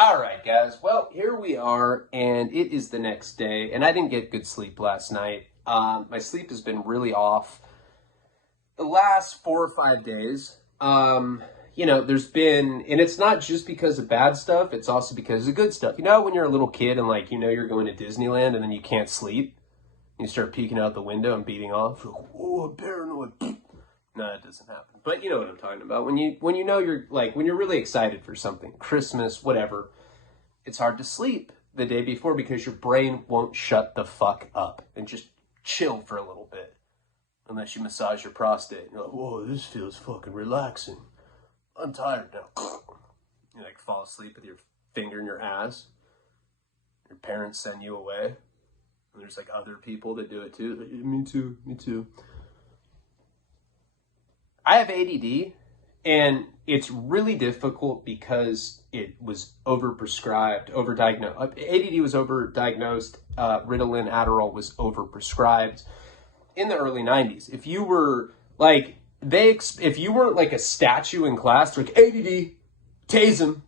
All right, guys. Well, here we are, and it is the next day, and I didn't get good sleep last night. My sleep has been really off the last 4 or 5 days. There's been, and it's not just because of bad stuff, it's also because of good stuff. You know, when you're a little kid and, you're going to Disneyland and then you can't sleep, you start peeking out the window and beating off. Like, oh, I'm paranoid. No, it doesn't happen. But you know what I'm talking about. When you know when you're really excited for something, Christmas, whatever, it's hard to sleep the day before because your brain won't shut the fuck up and just chill for a little bit. Unless you massage your prostate. You're like, whoa, this feels fucking relaxing. I'm tired now. You fall asleep with your finger in your ass. Your parents send you away. And there's other people that do it too. Me too. I have ADD, and it's really difficult because it was overprescribed, overdiagnosed. ADD was overdiagnosed. Ritalin, Adderall was overprescribed in the early 90s. If you were if you weren't a statue in class, they're ADD, tase him.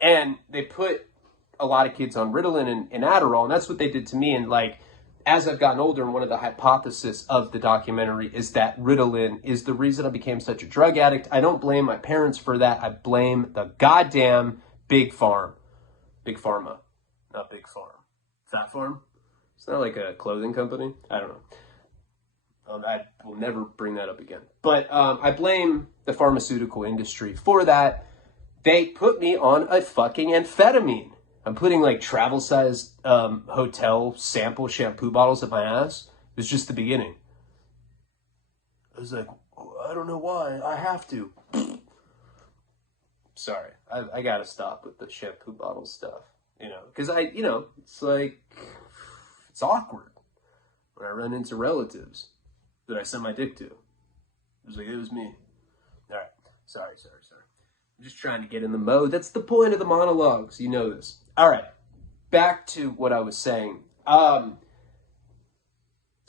And they put a lot of kids on Ritalin and Adderall, and that's what they did to me. And as I've gotten older, and one of the hypotheses of the documentary is that Ritalin is the reason I became such a drug addict. I don't blame my parents for that. I blame the goddamn Big Pharma, not Big Farm. Fat Farm? It's not a clothing company. I don't know. I will never bring that up again. But I blame the pharmaceutical industry for that. They put me on a fucking amphetamine. I'm putting travel-sized hotel sample shampoo bottles at my ass. It was just the beginning. I was like, I don't know why. I have to. Sorry. I gotta stop with the shampoo bottle stuff. Because it's awkward when I run into relatives that I send my dick to. It was me. All right. Sorry. I'm just trying to get in the mode. That's the point of the monologues. You know this. All right. Back to what I was saying. So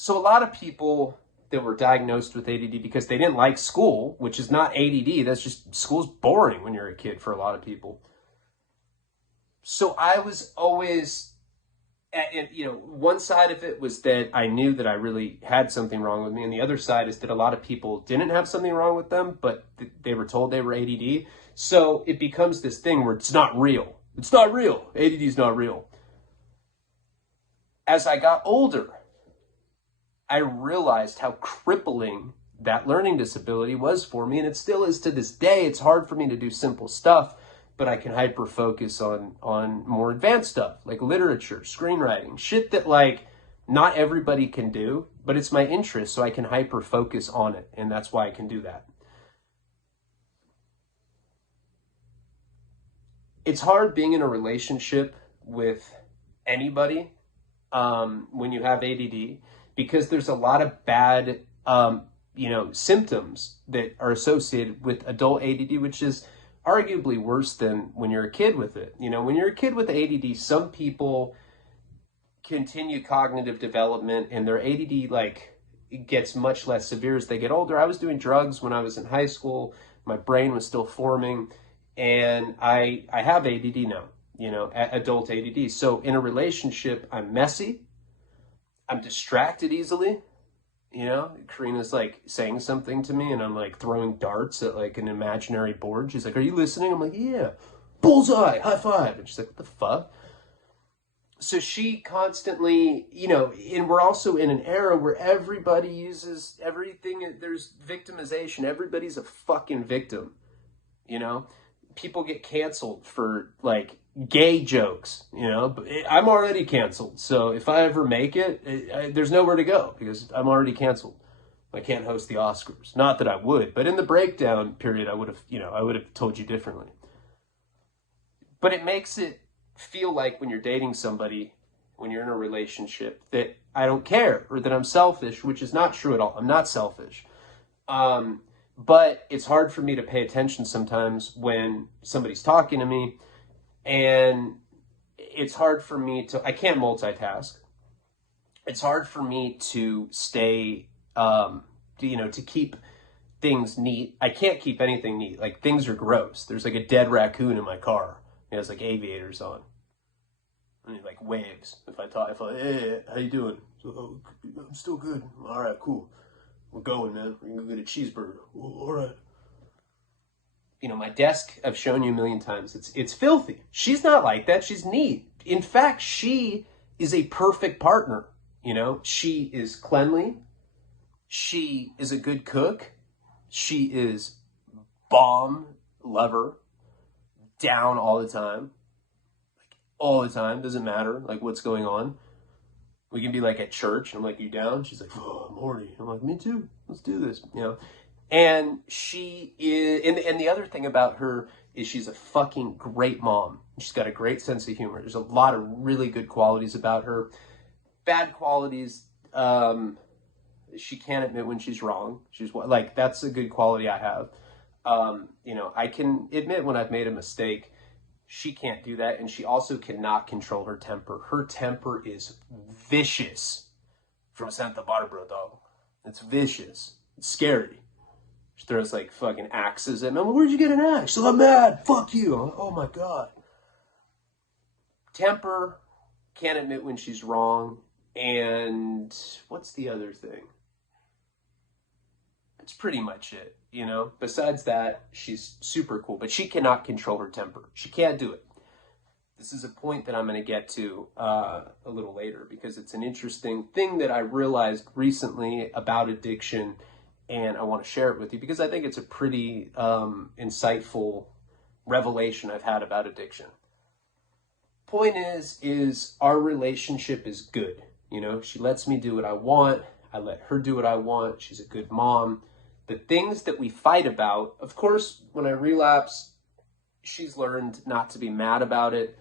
a lot of people that were diagnosed with ADD because they didn't like school, which is not ADD. That's just school's boring when you're a kid for a lot of people. So I was always, one side of it was that I knew that I really had something wrong with me. And the other side is that a lot of people didn't have something wrong with them, but they were told they were ADD. So it becomes this thing where it's not real. It's not real. ADD is not real. As I got older, I realized how crippling that learning disability was for me. And it still is to this day. It's hard for me to do simple stuff, but I can hyper focus on more advanced stuff like literature, screenwriting, shit that not everybody can do, but it's my interest, so I can hyper focus on it. And that's why I can do that. It's hard being in a relationship with anybody when you have ADD, because there's a lot of bad, symptoms that are associated with adult ADD, which is arguably worse than when you're a kid with it. When you're a kid with ADD, some people continue cognitive development and their ADD it gets much less severe as they get older. I was doing drugs when I was in high school. My brain was still forming, and I have ADD now, adult ADD. So in a relationship, I'm messy. I'm distracted easily. Karina's saying something to me and I'm throwing darts at an imaginary board. She's like, are you listening? I'm like, yeah, bullseye, high five. And she's like, what the fuck? So she constantly, and we're also in an era where everybody uses everything. There's victimization. Everybody's a fucking victim. People get canceled for gay jokes, but I'm already canceled. So if I ever make it, there's nowhere to go because I'm already canceled. I can't host the Oscars. Not that I would, but in the breakdown period, I would have told you differently. But it makes it feel like when you're dating somebody, when you're in a relationship, that I don't care or that I'm selfish, which is not true at all. I'm not selfish. But it's hard for me to pay attention sometimes when somebody's talking to me. And it's hard for me I can't multitask. It's hard for me to stay, to keep things neat. I can't keep anything neat. Like, things are gross. There's like a dead raccoon in my car. It has like aviators on. And he like waves. Hey, how you doing? So, I'm still good. All right, cool. We're going, man. We're gonna go get a cheeseburger. All right. You know, my desk, I've shown you a million times. It's filthy. She's not like that. She's neat. In fact, she is a perfect partner. You know, she is cleanly. She is a good cook. She is bomb lover. Down all the time. Like, all the time. Doesn't matter, like, what's going on. We can be, like, at church, and I'm like, you down? She's like, oh, I'm horny. I'm like, me too. Let's do this, you know. And she is, and the other thing about her is she's a fucking great mom. She's got a great sense of humor. There's a lot of really good qualities about her. Bad qualities, she can't admit when she's wrong. She's like, that's a good quality I have. You know, I can admit when I've made a mistake. She can't do that, and she also cannot control her temper. Her temper is vicious. From Santa Barbara, dog. It's vicious. It's scary. She throws like fucking axes at me. Where'd you get an axe? So I'm mad. Fuck you. I'm like, oh my God. Temper, can't admit when she's wrong. And what's the other thing? That's pretty much it, you know? Besides that, she's super cool, but she cannot control her temper. She can't do it. This is a point that I'm going to get to a little later, because it's an interesting thing that I realized recently about addiction, and I want to share it with you because I think it's a pretty insightful revelation I've had about addiction. Point is our relationship is good. You know, she lets me do what I want. I let her do what I want. She's a good mom. The things that we fight about, of course, when I relapse, she's learned not to be mad about it,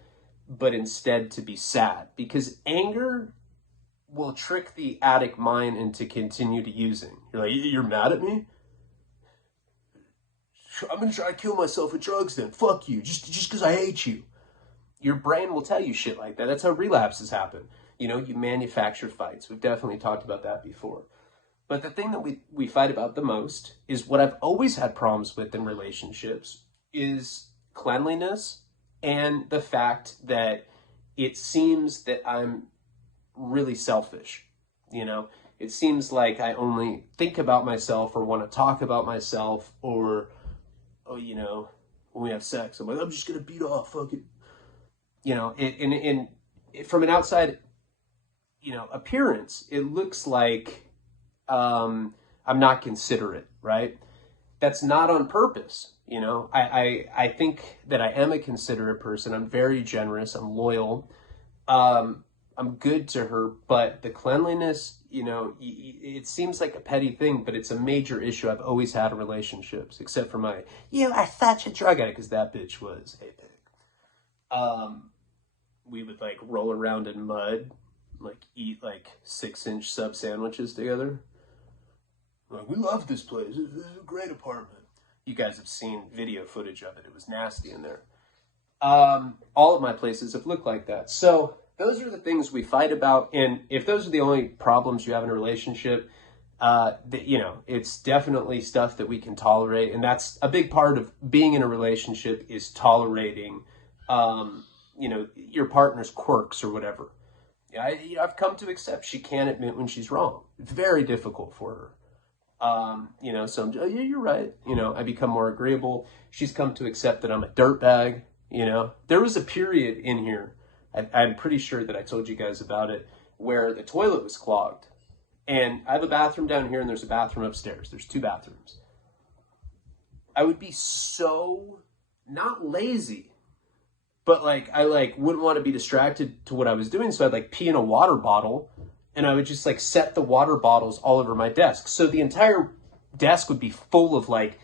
but instead to be sad, because anger will trick the addict mind into continue to using. You're like, you're mad at me? I'm going to try to kill myself with drugs then. Fuck you. Just because I hate you. Your brain will tell you shit like that. That's how relapses happen. You know, you manufacture fights. We've definitely talked about that before. But the thing that we fight about the most is what I've always had problems with in relationships is cleanliness and the fact that it seems that I'm really selfish. You know, it seems like I only think about myself or want to talk about myself, or, oh, you know, when we have sex, I'm like, I'm just going to beat off, fuck it. You know, from an outside, you know, appearance, it looks like I'm not considerate, right? That's not on purpose. You know, I think that I am a considerate person. I'm very generous. I'm loyal. I'm good to her, but the cleanliness, you know, it seems like a petty thing, but it's a major issue I've always had in relationships, except for you are such a drug addict, because that bitch was a pig. We would like roll around in mud, like eat like 6-inch sub sandwiches together. Like, we love this place. It's a great apartment. You guys have seen video footage of it. It was nasty in there. All of my places have looked like that. So those are the things we fight about. And if those are the only problems you have in a relationship, you know, it's definitely stuff that we can tolerate. And that's a big part of being in a relationship, is tolerating, you know, your partner's quirks or whatever. I've come to accept she can't admit when she's wrong. It's very difficult for her. You know, so yeah, you're right. You know, I become more agreeable. She's come to accept that I'm a dirtbag. You know, there was a period in here, I'm pretty sure that I told you guys about it, where the toilet was clogged. And I have a bathroom down here and there's a bathroom upstairs. There's 2 bathrooms. I would be so, not lazy, but like, I like wouldn't want to be distracted to what I was doing. So I'd like pee in a water bottle, and I would just like set the water bottles all over my desk. So the entire desk would be full of like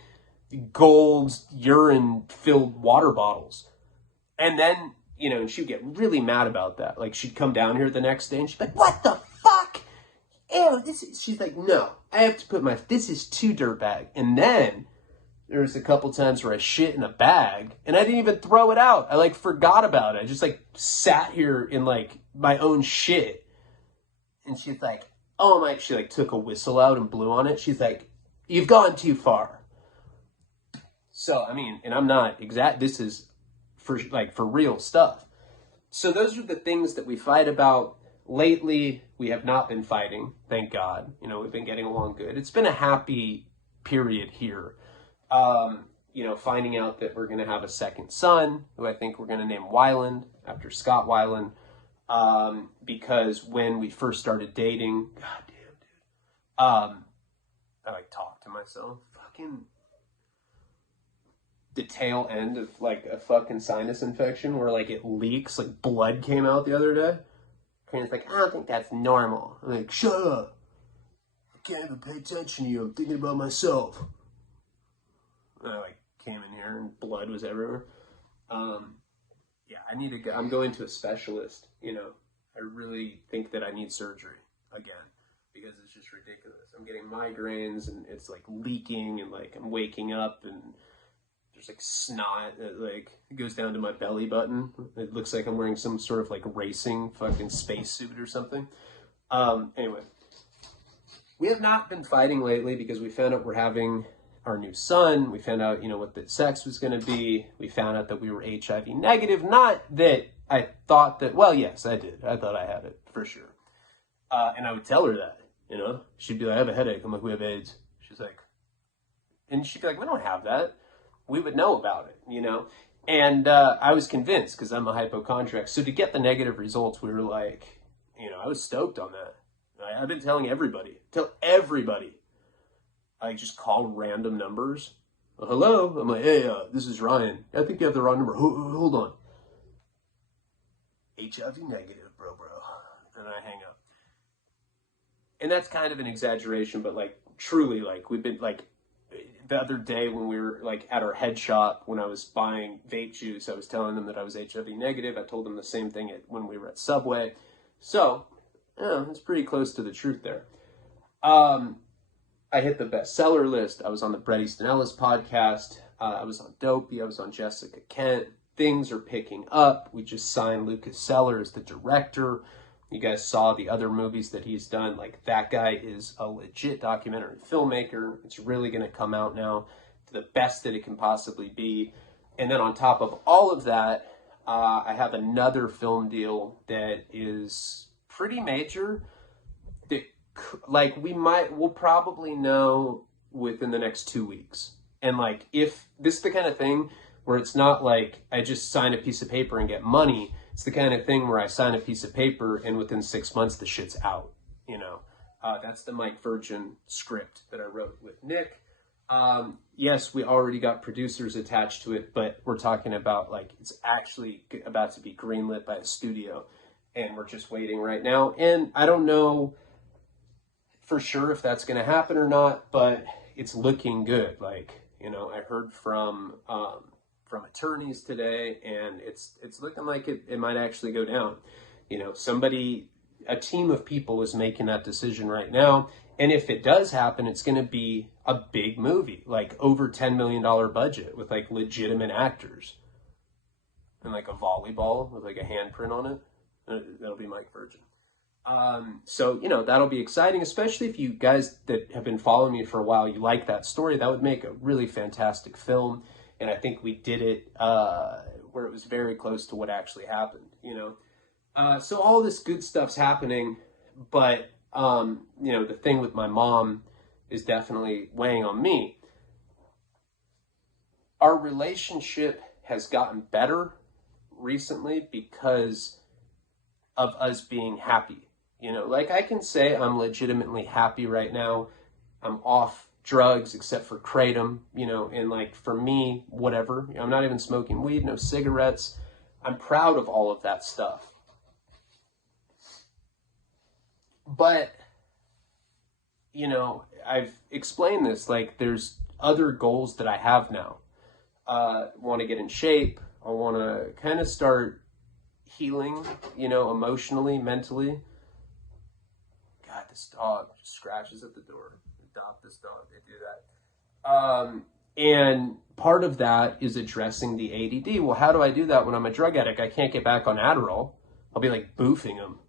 gold urine filled water bottles. And then, you know, and she would get really mad about that. Like, she'd come down here the next day and she'd be like, what the fuck? Ew, she's like, no, I have to put this is too dirtbag. And then there was a couple times where I shit in a bag and I didn't even throw it out. I like forgot about it. I just like sat here in like my own shit. And she's like, oh my, she like took a whistle out and blew on it. She's like, you've gone too far. So, I mean, and I'm not exact, this is for real stuff. So those are the things that we fight about. Lately, we have not been fighting, thank God. You know, we've been getting along good. It's been a happy period here. You know, finding out that we're going to have a second son, who I think we're going to name Weiland, after Scott Weiland. Because when we first started dating, goddamn, dude, I like talk to myself, fucking the tail end of like a fucking sinus infection where like it leaks, like blood came out the other day. Karina's like, I don't think that's normal. I'm like, shut up. I can't even pay attention to you. I'm thinking about myself. And I like came in here and blood was everywhere. Yeah, I need to go. I'm going to a specialist. You know, I really think that I need surgery again because it's just ridiculous. I'm getting migraines and it's like leaking and like I'm waking up and there's like snot that like goes down to my belly button. It looks like I'm wearing some sort of like racing fucking spacesuit or something. Anyway, we have not been fighting lately because we found out we're having our new son. We found out, you know, what the sex was going to be. We found out that we were HIV negative. Not that I thought that, well, yes, I did. I thought I had it for sure. And I would tell her that, you know, she'd be like, I have a headache. I'm like, we have AIDS. She's like, and she'd be like, we don't have that. We would know about it, you know? And I was convinced because I'm a hypochondriac. So to get the negative results, we were like, you know, I was stoked on that. I've been telling everybody. Tell everybody. I just call random numbers. Hello? I'm like, hey, this is Ryan. I think you have the wrong number. Hold on. HIV negative, bro. And I hang up. And that's kind of an exaggeration, but like truly, like we've been like, the other day when we were like at our head shop, when I was buying vape juice, I was telling them that I was HIV negative. I told them the same thing when we were at Subway. So, yeah, it's pretty close to the truth there. I hit the bestseller list. I was on the Bret Easton Ellis podcast. I was on Dopey. I was on Jessica Kent. Things are picking up. We just signed Lucas Seller as the director. You guys saw the other movies that he's done. Like, that guy is a legit documentary filmmaker. It's really going to come out now to the best that it can possibly be. And then on top of all of that, I have another film deal that is pretty major. That, like, we'll probably know within the next 2 weeks. And, like, if this is the kind of thing where it's not like I just sign a piece of paper and get money. It's the kind of thing where I sign a piece of paper and within 6 months the shit's out, you know. That's the Mike Virgin script that I wrote with Nick. Yes, we already got producers attached to it, but we're talking about like it's actually about to be greenlit by a studio and we're just waiting right now. And I don't know for sure if that's going to happen or not, but it's looking good. Like, you know, I heard from attorneys today, and it's looking like it might actually go down. You know, a team of people is making that decision right now. And if it does happen, it's going to be a big movie, like over $10 million budget with like legitimate actors and like a volleyball with like a handprint on it. That'll be Mike Virgin. So, you know, that'll be exciting, especially if you guys that have been following me for a while, you like that story. That would make a really fantastic film. And I think we did it where it was very close to what actually happened, you know. So all this good stuff's happening, but, you know, the thing with my mom is definitely weighing on me. Our relationship has gotten better recently because of us being happy. You know, like I can say I'm legitimately happy right now. I'm off drugs except for kratom, you know, and like for me, whatever. I'm not even smoking weed, no cigarettes. I'm proud of all of that stuff. But, you know, I've explained this, like there's other goals that I have now. Want to get in shape. I want to kind of start healing, you know, emotionally, mentally. God, this dog just scratches at the door. Adopt this dog, they do that. And part of that is addressing the ADD. Well, how do I do that when I'm a drug addict? I can't get back on Adderall. I'll be like boofing him.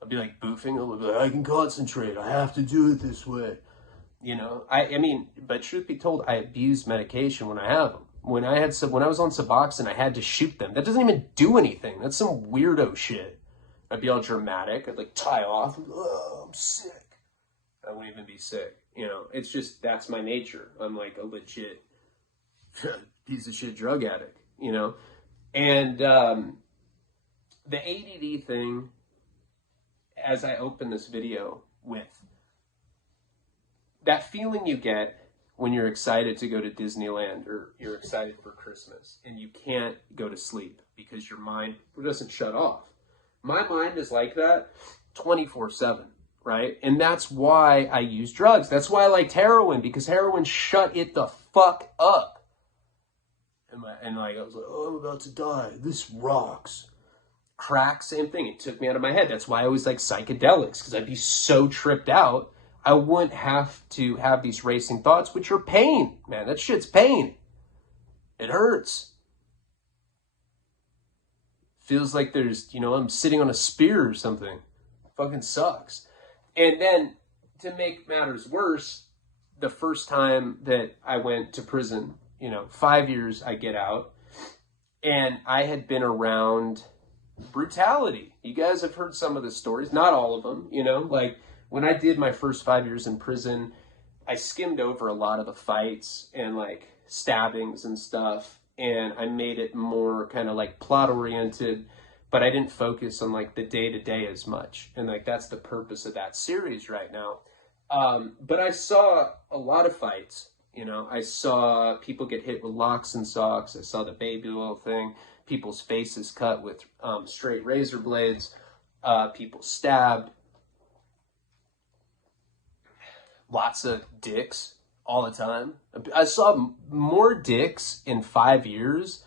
I'll be like, I can concentrate. I have to do it this way. You know, I mean, but truth be told, I abuse medication when I have them. When I was on Suboxone, I had to shoot them. That doesn't even do anything. That's some weirdo shit. I'd be all dramatic. I'd like tie off. Oh, I'm sick. I wouldn't even be sick. You know, it's just, that's my nature. I'm like a legit piece of shit drug addict, you know? And the ADD thing, as I open this video with, that feeling you get when you're excited to go to Disneyland or you're excited for Christmas and you can't go to sleep because your mind doesn't shut off. My mind is like that 24/7, right? And that's why I use drugs. That's why I liked heroin, because heroin shut it the fuck up. And like, I was like, oh, I'm about to die. This rocks. Crack, same thing. It took me out of my head. That's why I always like psychedelics, because I'd be so tripped out. I wouldn't have to have these racing thoughts, which are pain, man. That shit's pain. It hurts. Feels like there's, you know, I'm sitting on a spear or something. Fucking sucks. And then, to make matters worse, the first time that I went to prison, you know, 5 years I get out, and I had been around brutality. You guys have heard some of the stories, not all of them, you know, like, when I did my first 5 years in prison, I skimmed over a lot of the fights and like stabbings and stuff, and I made it more kind of like plot oriented, but I didn't focus on like the day-to-day as much. And like, that's the purpose of that series right now. But I saw a lot of fights, you know, I saw people get hit with locks and socks. I saw the baby oil thing, people's faces cut with straight razor blades, people stabbed. Lots of dicks all the time. I saw more dicks in 5 years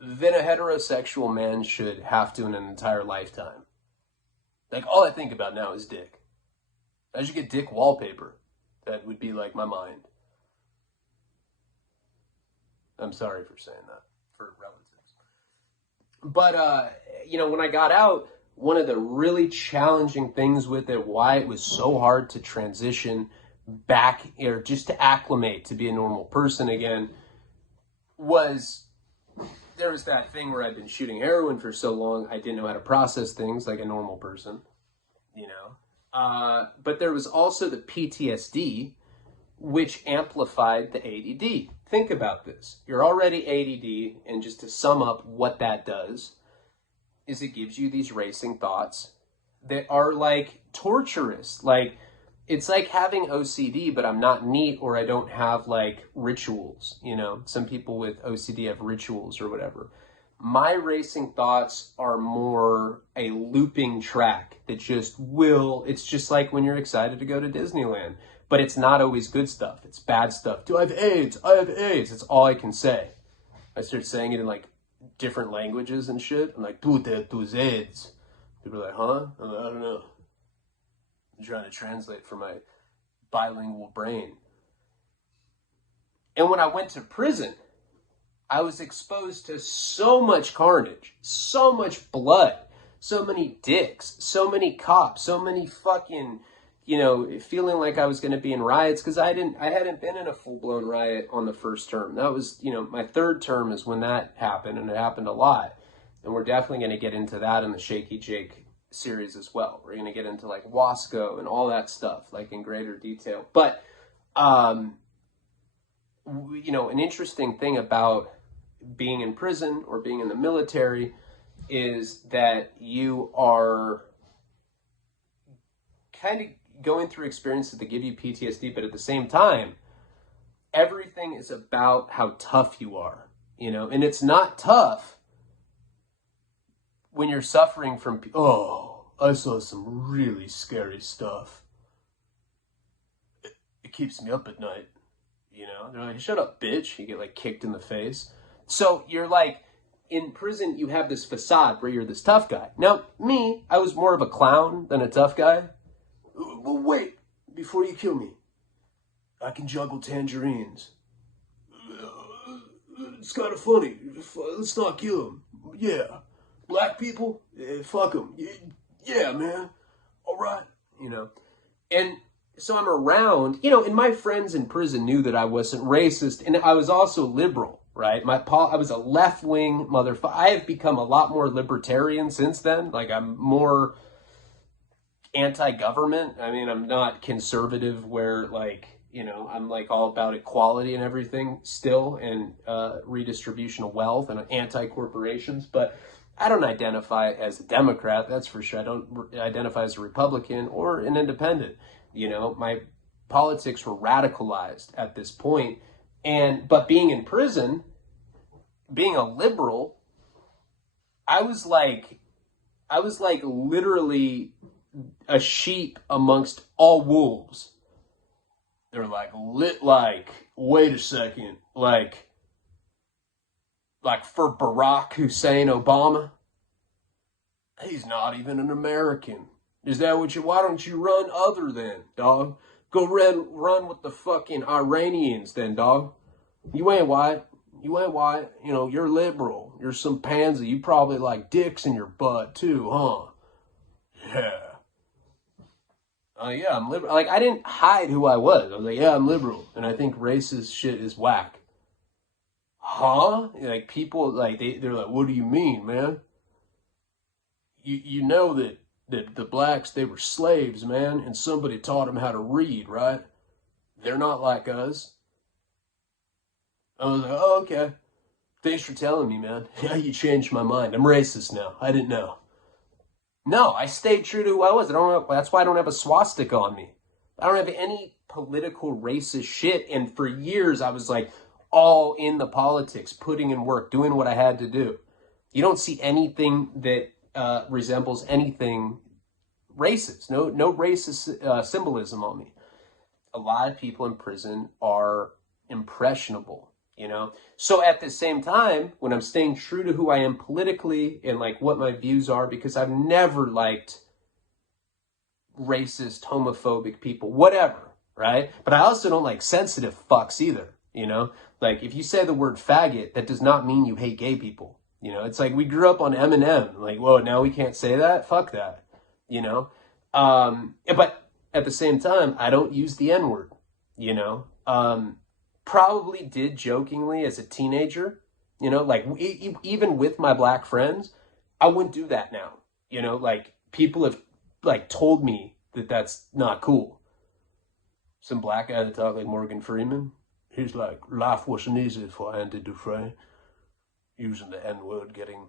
than a heterosexual man should have to in an entire lifetime. Like, all I think about now is dick. I should get dick wallpaper. That would be like my mind. I'm sorry for saying that for relatives. But, you know, when I got out, one of the really challenging things with it, why it was so hard to transition back, or just to acclimate to be a normal person again, was there was that thing where I'd been shooting heroin for so long, I didn't know how to process things like a normal person, you know. But there was also the PTSD, which amplified the ADD. Think about this. You're already ADD, and just to sum up what that does, is it gives you these racing thoughts that are like torturous. Like, it's like having OCD, but I'm not neat, or I don't have like rituals, you know. Some people with OCD have rituals or whatever. My racing thoughts are more a looping track that just will, it's just like when you're excited to go to Disneyland, but it's not always good stuff. It's bad stuff. Do I have AIDS? I have AIDS. That's all I can say. I start saying it in like different languages and shit. I'm like, dude, tus AIDS. People are like, huh? I'm like, I don't know. I'm trying to translate for my bilingual brain. And when I went to prison, I was exposed to so much carnage, so much blood, so many dicks, so many cops, so many fucking, you know, feeling like I was going to be in riots, because I hadn't been in a full-blown riot on the first term. That was, you know, my third term is when that happened, and it happened a lot. And we're definitely going to get into that in the Shaky Jake series as well. We're going to get into like Wasco and all that stuff, like in greater detail. But, you know, an interesting thing about being in prison or being in the military is that you are kind of going through experiences that give you PTSD, but at the same time, everything is about how tough you are, you know, and it's not tough when you're suffering from, oh, I saw some really scary stuff. It keeps me up at night, you know? They're like, shut up, bitch. You get like kicked in the face. So you're like, in prison, you have this facade where you're this tough guy. Now, me, I was more of a clown than a tough guy. Well, wait, before you kill me, I can juggle tangerines. It's kind of funny. Let's not kill him. Yeah. Black people, fuck them. Yeah, man. All right. You know, and so I'm around, and my friends in prison knew that I wasn't racist, and I was also liberal, right? I was a left-wing motherfucker. I have become a lot more libertarian since then. Like, I'm more anti-government. I mean, I'm not conservative where, like, I'm like all about equality and everything still, and redistribution of wealth and anti-corporations, but I don't identify as a Democrat, that's for sure. I don't identify as a Republican or an independent. My politics were radicalized at this point. But being in prison, being a liberal, I was like literally a sheep amongst all wolves. They're like, wait a second, like for Barack Hussein Obama, he's not even an American. Is that why don't you run other then, dog? Go run with the fucking Iranians then, dog. You ain't white. You're liberal. You're some pansy. You probably like dicks in your butt too, huh? Yeah. Yeah, I'm liberal. Like, I didn't hide who I was. I was like, yeah, I'm liberal. And I think racist shit is whack. Huh? Like, people, like, they're like, what do you mean, man? You know that the blacks, they were slaves, man, and somebody taught them how to read, right? They're not like us. I was like, oh, okay. Thanks for telling me, man. Yeah, you changed my mind. I'm racist now. I didn't know. No, I stayed true to who I was. That's why I don't have a swastika on me. I don't have any political racist shit. And for years, I was like all in the politics, putting in work, doing what I had to do. You don't see anything that resembles anything racist. No racist symbolism on me. A lot of people in prison are impressionable. So at the same time, when I'm staying true to who I am politically and like what my views are, because I've never liked racist, homophobic people, whatever, right? But I also don't like sensitive fucks either, Like, if you say the word faggot, that does not mean you hate gay people. It's like we grew up on Eminem. Like, whoa, now we can't say that? Fuck that, But at the same time, I don't use the N-word, Probably did jokingly as a teenager, like even with my black friends, I wouldn't do that now. Like, people have like told me that that's not cool. Some black guy that talked like Morgan Freeman, he's like, life wasn't easy for Andy Dufresne, using the N-word, getting,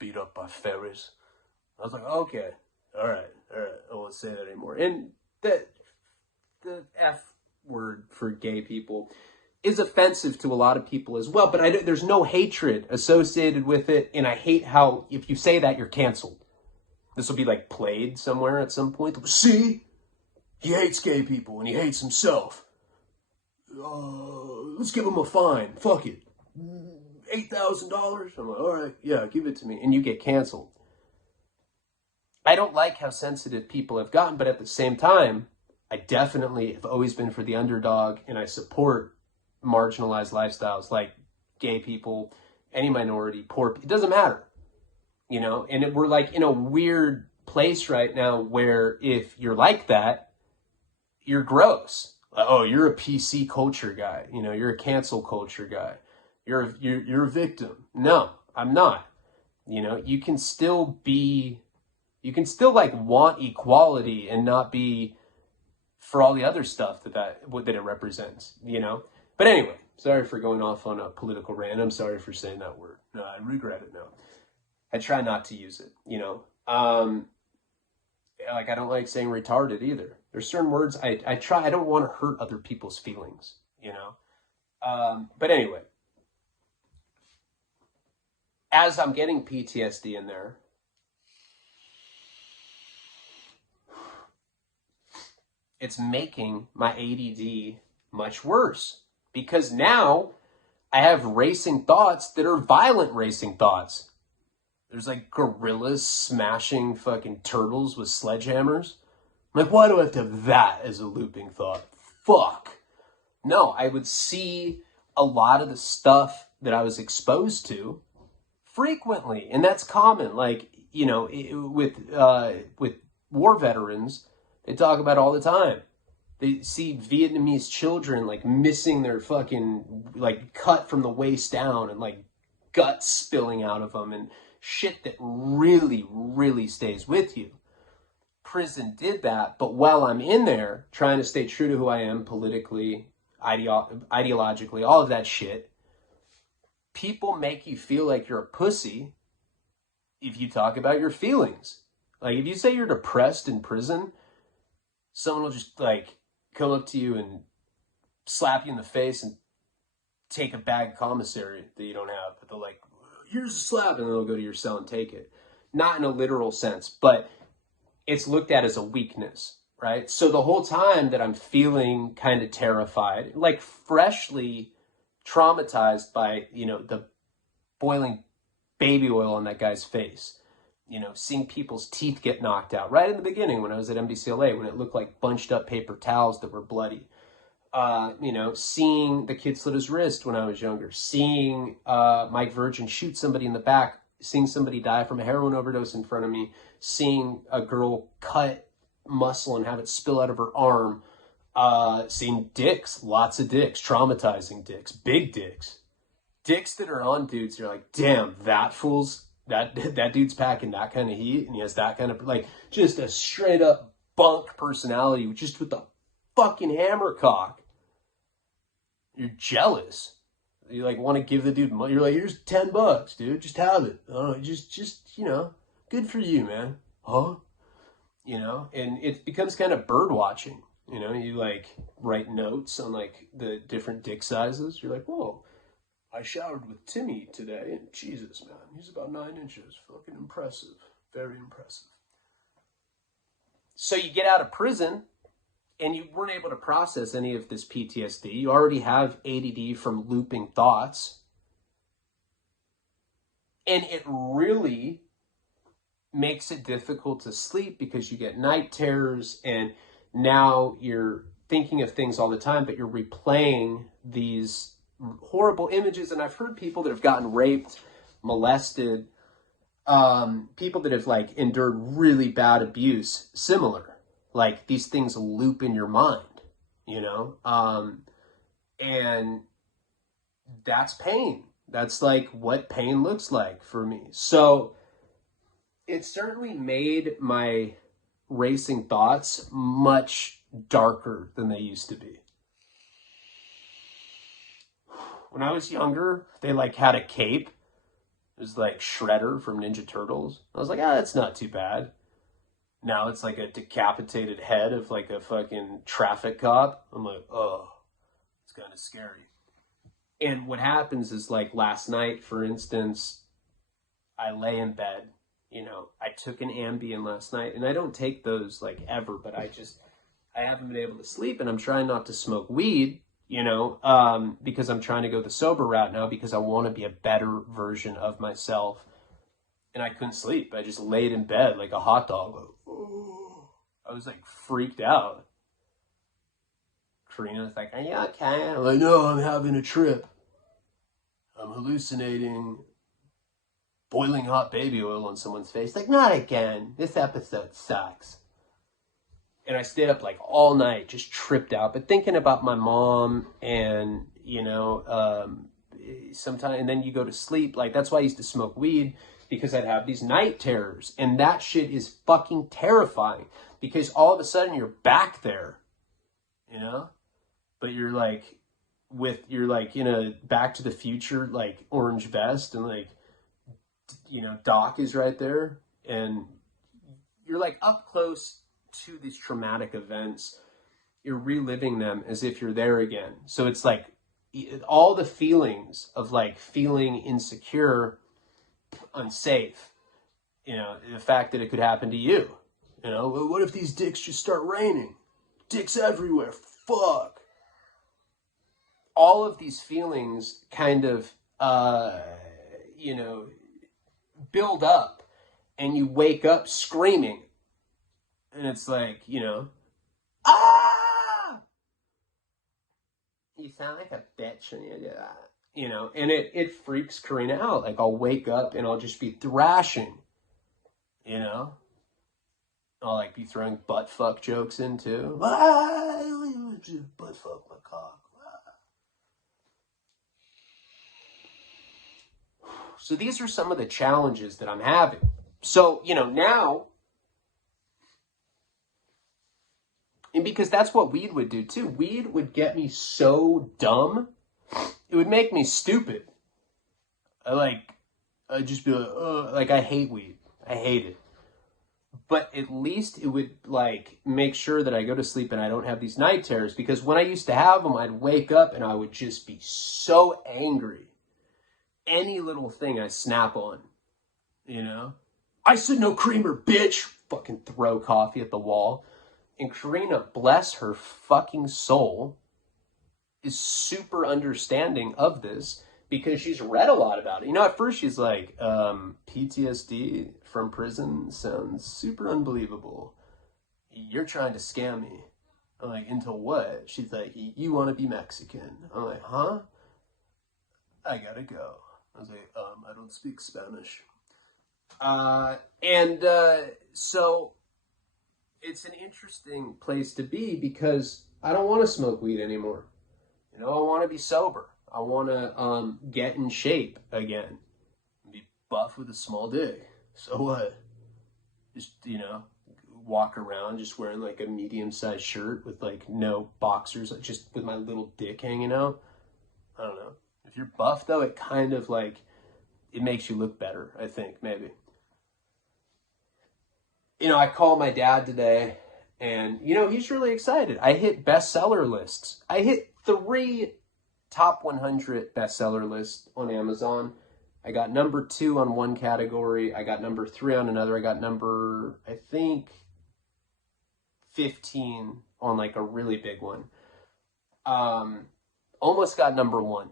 beat up by fairies. I was like, okay, all right, I won't say that anymore. And the F word for gay people is offensive to a lot of people as well, but there's no hatred associated with it, and I hate how if you say that, you're canceled. This will be like played somewhere at some point. See? He hates gay people, and he hates himself. Let's give him a fine. Fuck it. $8,000? I'm like, all right, yeah, give it to me. And you get canceled. I don't like how sensitive people have gotten, but at the same time, I definitely have always been for the underdog, and I support marginalized lifestyles like gay people, any minority, poor, it doesn't matter, and we're like in a weird place right now where if you're like that, you're gross. Oh, you're a PC culture guy, you're a cancel culture guy, you're a victim. No, I'm not. You can still like want equality and not be for all the other stuff that it represents, But anyway, sorry for going off on a political rant. I'm sorry for saying that word. No, I regret it now. I try not to use it, Like, I don't like saying retarded either. There's certain words I don't want to hurt other people's feelings, But anyway, as I'm getting PTSD in there, it's making my ADD much worse. Because now I have racing thoughts that are violent racing thoughts. There's like gorillas smashing fucking turtles with sledgehammers. I'm like, why do I have to have that as a looping thought? Fuck. No, I would see a lot of the stuff that I was exposed to frequently. And that's common. Like, with war veterans, they talk about it all the time. They see Vietnamese children like missing their fucking, like, cut from the waist down and like guts spilling out of them and shit that really, really stays with you. Prison did that, but while I'm in there trying to stay true to who I am politically, ideologically, all of that shit, people make you feel like you're a pussy if you talk about your feelings. Like, if you say you're depressed in prison, someone will just like come up to you and slap you in the face and take a bag of commissary that you don't have. But they'll like, here's a slap, and then they'll go to your cell and take it. Not in a literal sense, but it's looked at as a weakness, right? So the whole time that I'm feeling kind of terrified, like freshly traumatized by, you know, the boiling baby oil on that guy's face, you know, seeing people's teeth get knocked out right in the beginning when I was at MBCLA, when it looked like bunched up paper towels that were bloody. You know, seeing the kid slit his wrist when I was younger, seeing Mike Virgin shoot somebody in the back, seeing somebody die from a heroin overdose in front of me, seeing a girl cut muscle and have it spill out of her arm, seeing dicks, lots of dicks, traumatizing dicks, big dicks, dicks that are on dudes. You're like, damn, that fool's, that dude's packing that kind of heat, and he has that kind of, like, just a straight up bunk personality, just with the fucking hammer cock. You're jealous. You like want to give the dude money. You're like, here's $10, dude. Just have it. Oh, just you know, good for you, man. Huh? You know, and it becomes kind of bird watching. You know, you like write notes on like the different dick sizes. You're like, whoa, I showered with Timmy today, and Jesus, man, he's about 9 inches. Fucking impressive. Very impressive. So you get out of prison, and you weren't able to process any of this PTSD. You already have ADD from looping thoughts. And it really makes it difficult to sleep because you get night terrors, and now you're thinking of things all the time, but you're replaying these horrible images. And I've heard people that have gotten raped, molested, people that have like endured really bad abuse, similar. Like, these things loop in your mind, you know? And that's pain. That's like what pain looks like for me. So it certainly made my racing thoughts much darker than they used to be. When I was younger, they like had a cape. It was like Shredder from Ninja Turtles. I was like, that's not too bad. Now it's like a decapitated head of like a fucking traffic cop. I'm like, oh, it's kind of scary. And what happens is, like, last night, for instance, I lay in bed, you know, I took an Ambien last night, and I don't take those like ever, but I haven't been able to sleep, and I'm trying not to smoke weed, you know, because I'm trying to go the sober route now, because I want to be a better version of myself. And I couldn't sleep. I just laid in bed like a hot dog. Like, oh. I was like freaked out. Karina was like, are you okay? I'm like, no, I'm having a trip. I'm hallucinating boiling hot baby oil on someone's face. Like, not again. This episode sucks. And I stayed up like all night, just tripped out, but thinking about my mom, and, you know, sometimes, and then you go to sleep. Like, that's why I used to smoke weed, because I'd have these night terrors, and that shit is fucking terrifying, because all of a sudden you're back there, you know, but you're like in a Back to the Future, like, orange vest, and like, you know, Doc is right there, and you're like up close to these traumatic events. You're reliving them as if you're there again. So it's like all the feelings of like feeling insecure, unsafe, you know, the fact that it could happen to you, you know, what if these dicks just start raining? Dicks everywhere, fuck. All of these feelings kind of, you know, build up, and you wake up screaming, and it's like, you know, ah! You sound like a bitch when you do that. You know, and it freaks Karina out. Like, I'll wake up and I'll just be thrashing, you know? I'll like be throwing butt fuck jokes in too. Butt fuck my cock. So these are some of the challenges that I'm having. So, now, and because that's what weed would do too. Weed would get me so dumb. It would make me stupid. I'd just be like, oh, like I hate weed. I hate it. But at least it would like make sure that I go to sleep and I don't have these night terrors, because when I used to have them, I'd wake up and I would just be so angry. Any little thing I snap on, I said no creamer, bitch. Fucking throw coffee at the wall. And Karina, bless her fucking soul, is super understanding of this because she's read a lot about it. At first she's like, PTSD from prison sounds super unbelievable. You're trying to scam me. I'm like, into what? She's like, you want to be Mexican. I'm like, huh? I gotta go. I was like, I don't speak Spanish. So it's an interesting place to be because I don't want to smoke weed anymore. I want to be sober. I want to get in shape again. Be buff with a small dick. So what? Just, walk around just wearing like a medium-sized shirt with like no boxers, just with my little dick hanging out. I don't know. If you're buff though, it kind of like, it makes you look better, I think, maybe. I called my dad today and, he's really excited. I hit bestseller lists. I hit 3 top 100 bestseller lists on Amazon. I got number 2 on one category. I got number 3 on another. I got number, I think, 15 on like a really big one. Almost got number 1.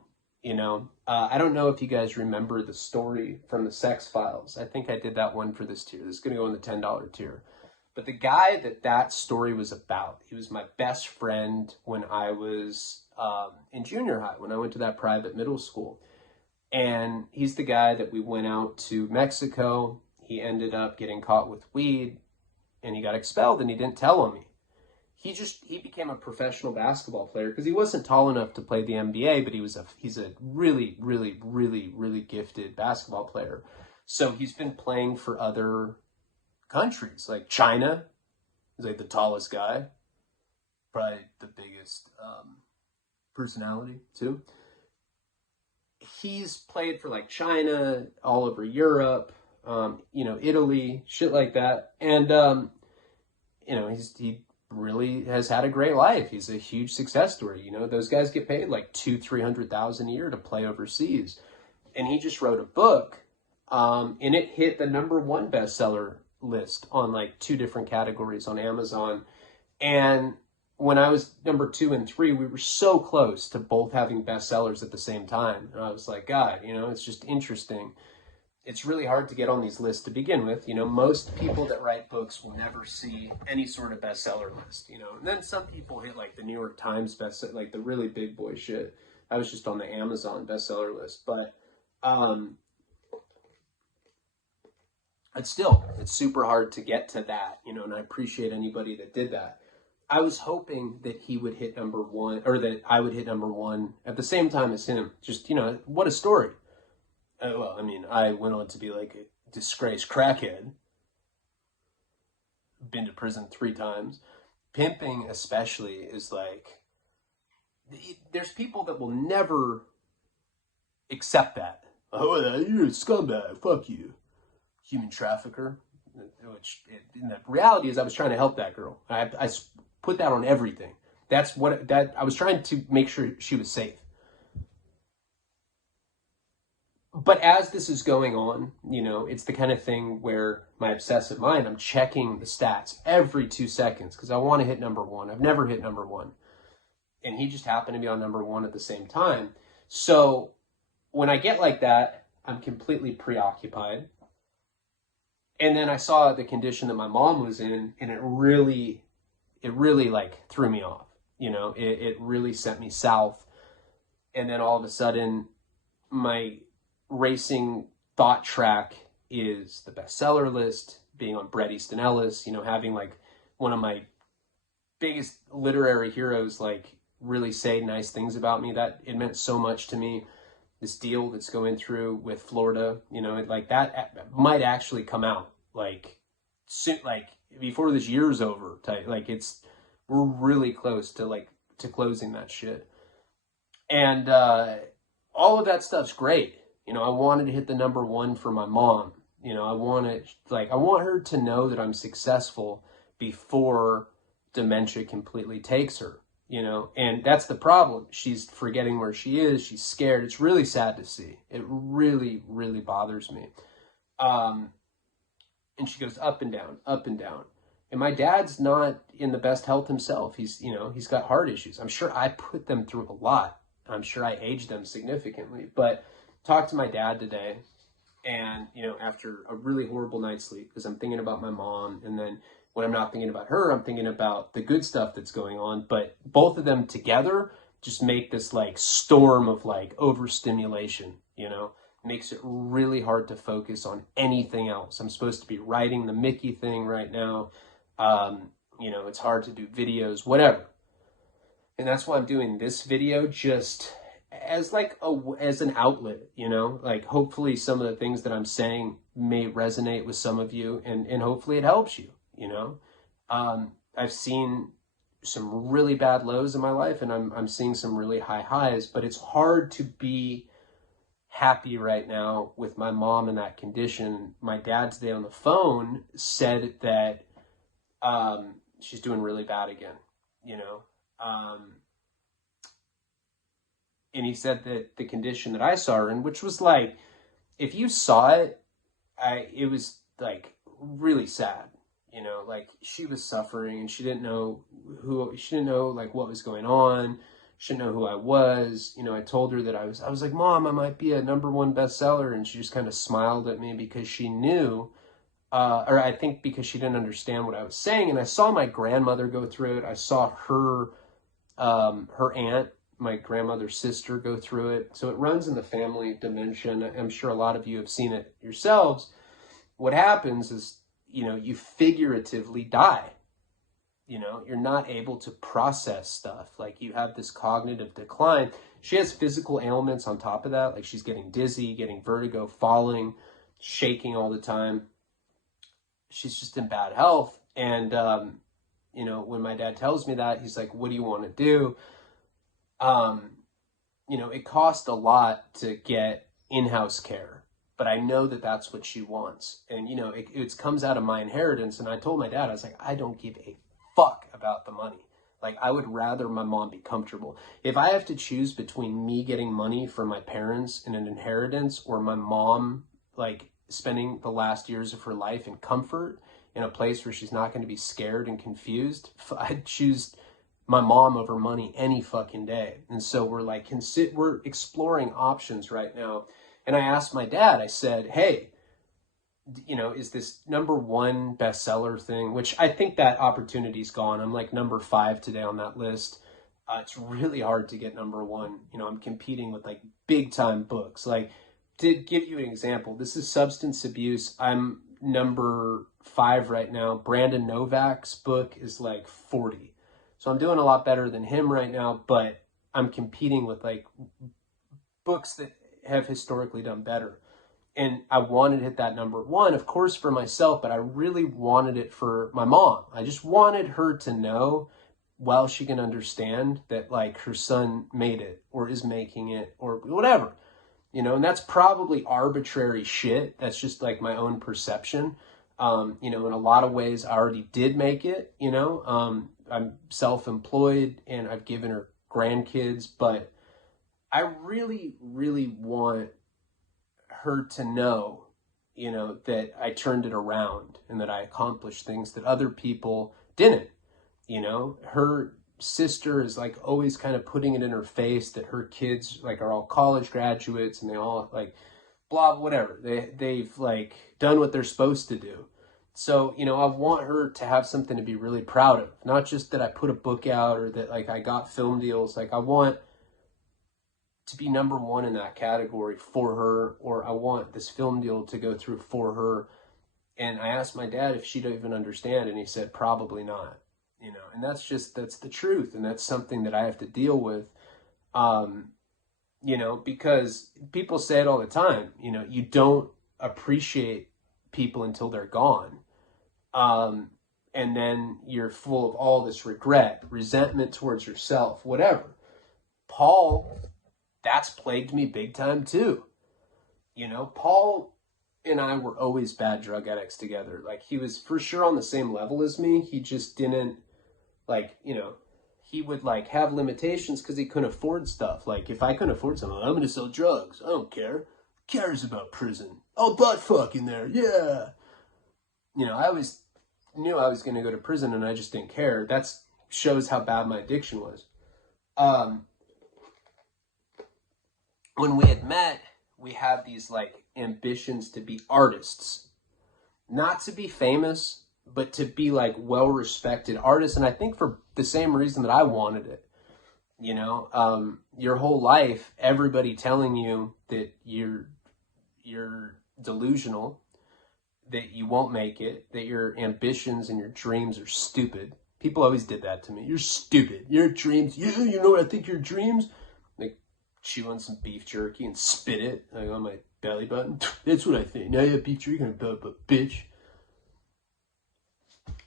I don't know if you guys remember the story from the Sex Files. I think I did that one for this tier. This is going to go in the $10 tier. But the guy that story was about, he was my best friend when I was in junior high, when I went to that private middle school. And he's the guy that we went out to Mexico. He ended up getting caught with weed and he got expelled and he didn't tell on me. He became a professional basketball player because he wasn't tall enough to play the NBA, but he's a really, really, really, really gifted basketball player. So he's been playing for other countries, like China. He's like the tallest guy, probably the biggest personality too. He's played for like China, all over Europe, Italy, shit like that. And, he really has had a great life. He's a huge success story. Those guys get paid like $200,000-$300,000 a year to play overseas. And he just wrote a book, and it hit the number 1 bestseller list on like 2 different categories on Amazon. And when I was number 2 and 3, we were so close to both having bestsellers at the same time. And I was like, God, it's just interesting. It's really hard to get on these lists to begin with. Most people that write books will never see any sort of bestseller list, and then some people hit like the New York Times bestseller, like the really big boy shit. I was just on the Amazon bestseller list, but it's super hard to get to that, and I appreciate anybody that did that. I was hoping that he would hit number 1, or that I would hit number 1 at the same time as him. Just, what a story. I went on to be like a disgraced crackhead. Been to prison 3 times. Pimping especially is like, there's people that will never accept that. Oh, you're a scumbag. Fuck you. Human trafficker. Which, the reality is I was trying to help that girl. I put that on everything. I was trying to make sure she was safe. But as this is going on, it's the kind of thing where my obsessive mind, I'm checking the stats every 2 seconds because I want to hit number 1. I've never hit number 1. And he just happened to be on number 1 at the same time. So when I get like that, I'm completely preoccupied. And then I saw the condition that my mom was in, and it really like threw me off. It really sent me south. And then all of a sudden, my racing thought track is the bestseller list, being on Bret Easton Ellis, you know, having like one of my biggest literary heroes like really say nice things about me, that it meant so much to me. This deal that's going through with Florida, you know, like that might actually come out like soon, like before this year's over. Like we're really close to closing that shit. And all of that stuff's great. You know, I wanted to hit the #1 for my mom. You know, I want her to know that I'm successful before dementia completely takes her, you know, and that's the problem. She's forgetting where she is. She's scared. It's really sad to see. It really, really bothers me. And she goes up and down, up and down. And my dad's not in the best health himself. He's got heart issues. I'm sure I put them through a lot. I'm sure I aged them significantly, but talked to my dad today. And, you know, after a really horrible night's sleep, because I'm thinking about my mom, and then when I'm not thinking about her, I'm thinking about the good stuff that's going on. But both of them together just make this like storm of like overstimulation, you know, makes it really hard to focus on anything else. I'm supposed to be writing the Mickey thing right now. You know, it's hard to do videos, whatever. And that's why I'm doing this video, just as like as an outlet, you know, like hopefully some of the things that I'm saying may resonate with some of you, and hopefully it helps you, you know. I've seen some really bad lows in my life, and I'm seeing some really high highs, but it's hard to be happy right now with my mom in that condition. My dad today on the phone said that she's doing really bad again, you know. And he said that the condition that I saw her in, which was like, if you saw it, it was like really sad, you know, like she was suffering and she didn't know like what was going on. She didn't know who I was. You know, I told her that I was like, Mom, I might be a #1 bestseller. And she just kind of smiled at me because she knew, or I think because she didn't understand what I was saying. And I saw my grandmother go through it. I saw her aunt, my grandmother's sister, go through it. So it runs in the family, dementia. I'm sure a lot of you have seen it yourselves. What happens is, you know, you figuratively die. You know, you're not able to process stuff. Like you have this cognitive decline. She has physical ailments on top of that. Like she's getting dizzy, getting vertigo, falling, shaking all the time. She's just in bad health. And, you know, when my dad tells me that, he's like, what do you want to do? You know, it costs a lot to get in-house care, but I know that that's what she wants. And, you know, it comes out of my inheritance. And I told my dad, I was like, I don't give a fuck about the money. Like, I would rather my mom be comfortable. If I have to choose between me getting money from my parents in an inheritance or my mom, like, spending the last years of her life in comfort in a place where she's not going to be scared and confused, I'd choose my mom over money any fucking day. And so we're like, we're exploring options right now. And I asked my dad, I said, hey, you know, is this #1 bestseller thing, which I think that opportunity's gone. I'm like #5 today on that list. It's really hard to get #1. You know, I'm competing with like big time books. Like, to give you an example, this is substance abuse. I'm #5 right now. Brandon Novak's book is like 40. So I'm doing a lot better than him right now, but I'm competing with like books that have historically done better. And I wanted to hit that #1, of course, for myself, but I really wanted it for my mom. I just wanted her to know, well, she can understand that like her son made it or is making it or whatever, you know, and that's probably arbitrary shit. That's just like my own perception. You know, in a lot of ways, I already did make it, you know. I'm self-employed and I've given her grandkids, but I really, really want her to know, you know, that I turned it around and that I accomplished things that other people didn't. You know, her sister is like always kind of putting it in her face that her kids like are all college graduates and they all like blah, whatever. They've like done what they're supposed to do. So, you know, I want her to have something to be really proud of. Not just that I put a book out or that like I got film deals. Like I want to be #1 in that category for her, or I want this film deal to go through for her. And I asked my dad if she'd even understand, and he said, probably not, and that's the truth. And that's something that I have to deal with, because people say it all the time, you don't appreciate people until they're gone. And then you're full of all this regret, resentment towards yourself, whatever. Paul, that's plagued me big time too. Paul and I were always bad drug addicts together. Like, he was for sure on the same level as me. He just didn't, he would have limitations because he couldn't afford stuff. Like, if I couldn't afford something, I'm going to sell drugs. I don't care. Who cares about prison? I'll butt fuck in there. Yeah. I always knew I was going to go to prison, and I just didn't care. That shows how bad my addiction was. When we had met, we had these ambitions to be artists, not to be famous, but to be well-respected artists. And I think for the same reason that I wanted it, your whole life, everybody telling you that you're delusional, that you won't make it, that your ambitions and your dreams are stupid. People always did that to me. You're stupid. Your dreams, you know what I think your dreams? Chew on some beef jerky and spit it on my belly button. That's what I think. Now you have beef jerky on your belly button, bitch.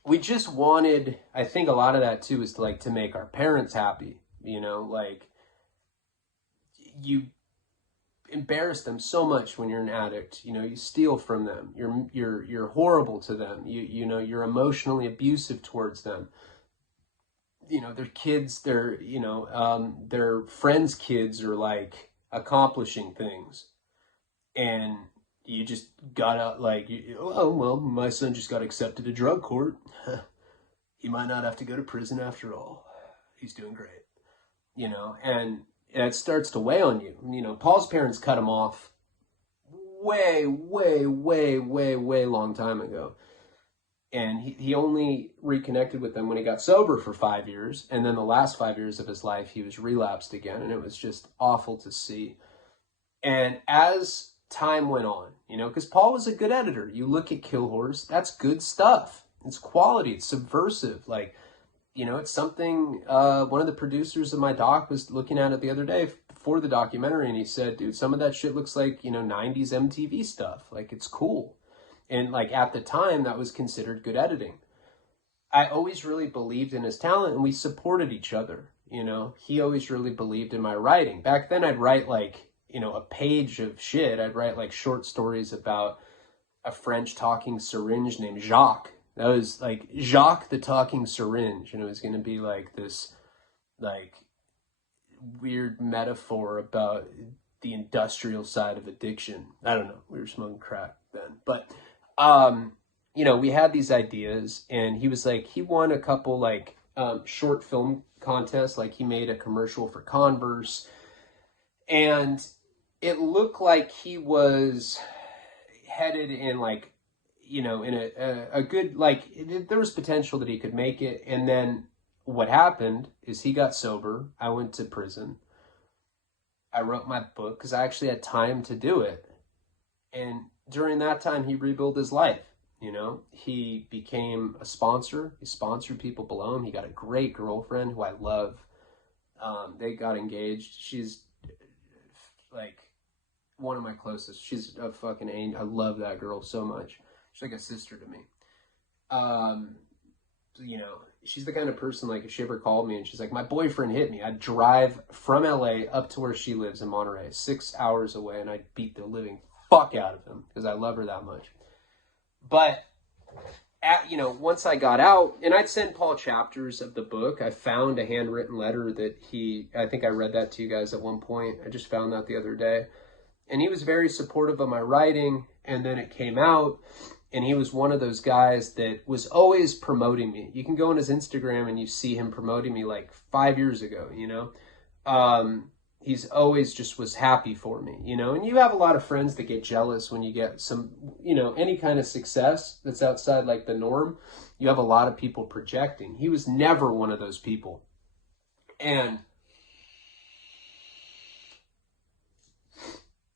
We just wanted, I think a lot of that too is to make our parents happy. You embarrass them so much when you're an addict. You steal from them. You're horrible to them. You're emotionally abusive towards them. Their kids, their friends' kids are accomplishing things, and you just gotta oh well, my son just got accepted to drug court. He might not have to go to prison after all. He's doing great, and it starts to weigh on you. Paul's parents cut him off way long time ago. And he only reconnected with them when he got sober for 5 years. And then the last 5 years of his life, he was relapsed again. And it was just awful to see. And as time went on, because Paul was a good editor. You look at Kill Horse, that's good stuff. It's quality. It's subversive. It's something one of the producers of my doc was looking at it the other day for the documentary. And he said, dude, some of that shit looks like, 90s MTV stuff. It's cool. And at the time, that was considered good editing. I always really believed in his talent, and we supported each other. He always really believed in my writing. Back then, I'd write a page of shit. I'd write short stories about a French talking syringe named Jacques. That was Jacques the talking syringe. And it was going to be this weird metaphor about the industrial side of addiction. I don't know. We were smoking crack then. But we had these ideas, and he was he won a couple short film contests. He made a commercial for Converse, and it looked like he was headed in in a good, there was potential that he could make it. And then what happened is he got sober. I went to prison. I wrote my book because I actually had time to do it. And during that time, he rebuilt his life. He became a sponsor. He sponsored people below him. He got a great girlfriend who I love. They got engaged. She's one of my closest. She's a fucking angel. I love that girl so much. She's like a sister to me. She's the kind of person, if she ever called me and she's like, my boyfriend hit me, I'd drive from LA up to where she lives in Monterey, 6 hours away, and I'd beat the living fuck out of him because I love her that much. But once I got out, and I'd send Paul chapters of the book. I found a handwritten letter that I think I read that to you guys at one point. I just found that the other day. And he was very supportive of my writing. And then it came out, and he was one of those guys that was always promoting me. You can go on his Instagram and you see him promoting me 5 years ago, He's always just was happy for me, and you have a lot of friends that get jealous when you get some, any kind of success that's outside the norm. You have a lot of people projecting. He was never one of those people. And